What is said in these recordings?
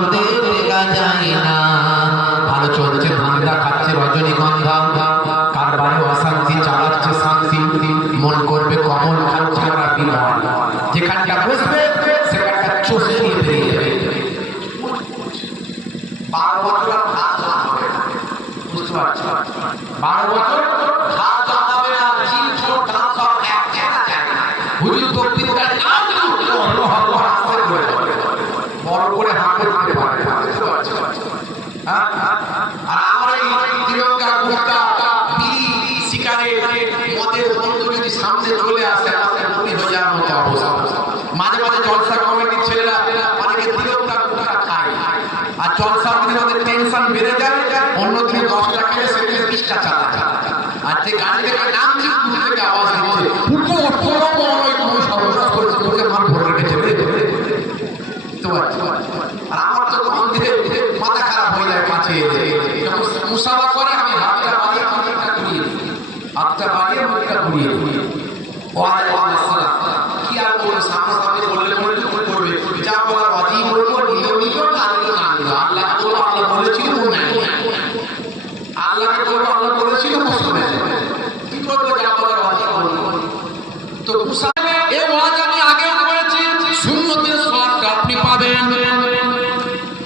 দেখা যায় না। ভালো চলছে, ধান্দা খাচ্ছে রজনীগন্ধা, কারবারে অশান্তি, চালাচ্ছে শান্তি, মন করবে কমল খাচ্ছে ওরা বিমান, যেখানটা বসবে সেখানটা চষে নিয়ে বেরিয়ে যাবে। 12 বছর হাত জমাবে না, বুঝতে পারছি, 12 বছর হাত জমাবে না, চিন ছোট দাম সব এক জায়গায়। হুজুর তকবীর দেন, আল্লাহু আকবার, আস্তে করে বড় করে হাত দিতে পারে, বুঝতে পারছি। হ্যাঁ, আর আমরা এই তিরঙ্গা কুর্তা, বিড়ি, সিগারেট, মদের বন্ধু যদি সামনে চলে আসে, আমাদের মনে হয়ে যাওয়ার মতো অবস্থা। মাঝে মাঝে জলসা কমিটির ছেলেরা অনেকে তিরঙ্গা কুর্তা খায়, আর জলসা দিনে ওদের টেনশন বেড়ে যায়, অন্য দিনে 10 টাকা খেলে সেখানে 20 টা চালায়। আর যে গাড়ি থেকে নামছে দূর থেকে আওয়াজ দিচ্ছে, পুরো সর্বনাশ করেছে, মুখে মাল ভরে রেখেছে। আর আমার তো গন্ধে মাথা খারাপ হয়ে যায়, কাছে যখন মুসাফা করে আমি হাতটা বাড়িয়ে মুখটা ঘুরিয়ে দিই, হাতটা বাড়িয়ে মুখটা ঘুরিয়ে দিই। কি আর বলবো, সামনে সামনে বললে করবে, যা বলার অজীব বলবো, নিলেও নিল, না নিলেও না নিল। আল্লাহকে বলবো আল্লাহ বলেছিল, ও নাই, আল্লাহকে বলবো আল্লাহ বলেছিল, ও শুনেছে। কি করবো, যা বলার অজীব বলবো। তো এ ওয়াজ আমি আগেও করেছি, সুন্নতের সওয়াবটা আপনি পাবেন।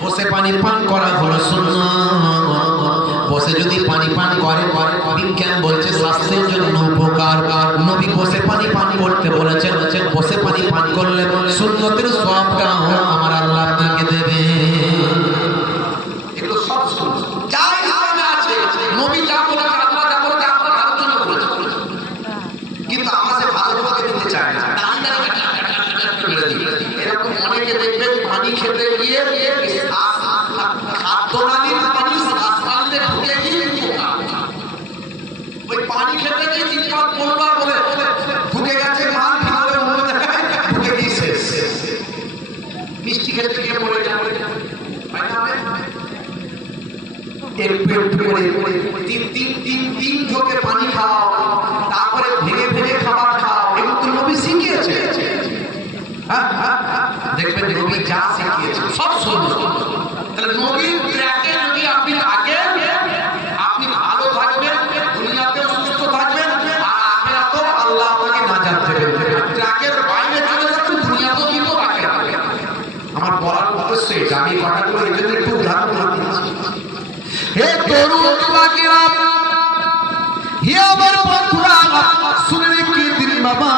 বসে পানি পান করা হলো সুন্নাত। বসে যদি পানি পান করে, বিজ্ঞান বলছে স্বাস্থ্যের জন্য উপকার। নবী বসে পানি পান করতে বলেছেন, বসে পানি পান করলে সুন্নতের সওয়াবটা আমার আল্লাহ আপনাকে দেবে। এগুলো সব সুন্নাত, যাই হারামে আছে নবী যা বলেছেন, আল্লাহ যা বলেছেন, আমরা তার জন্য বলেছেন, কিন্তু আমাদের ভালোভাবে দিতে চায় না। এরকম অনেকে দেখবেন পানি খেতে গিয়ে খাদ্যনালীর পানি শ্বাসনালীতে ঢুকে গিয়ে ওই পানি খেতে গিয়ে চিৎকার করবার বলে ঢুকে গেছে, মাল ভিতরে মরে ঢুকে গিয়ে শেষ। মিষ্টি খেতে গিয়ে মরে যাবে, একটু একটু করে তিন ঢোকে পানি খাও, তারপরে ভেঙে ভেঙে খাবার খাও। এগুলো তো নবী শিখিয়েছে। দেখবেন নবী যা শিখিয়েছে সব সুন্নাত। তাহলে নবীর ট্র্যাকে যদি আপনি থাকেন, আপনি ভালো থাকবেন, দুনিয়াতেও সুস্থ থাকবেন, আর আখিরাতেও আল্লাহ আপনাকে নাজাত দেবেন। ট্র্যাকের বাইরে চলে যাচ্ছেন, দুনিয়াতেও কিন্তু আখিরাতে। আমার বলার উদ্দেশ্য এটা, আমি কথাগুলো এই জন্য একটু উদাহরণ দিচ্ছি। হে তরুণ যুবকেরা, হে আমার বন্ধুরা, শুনে কি দিন বাবা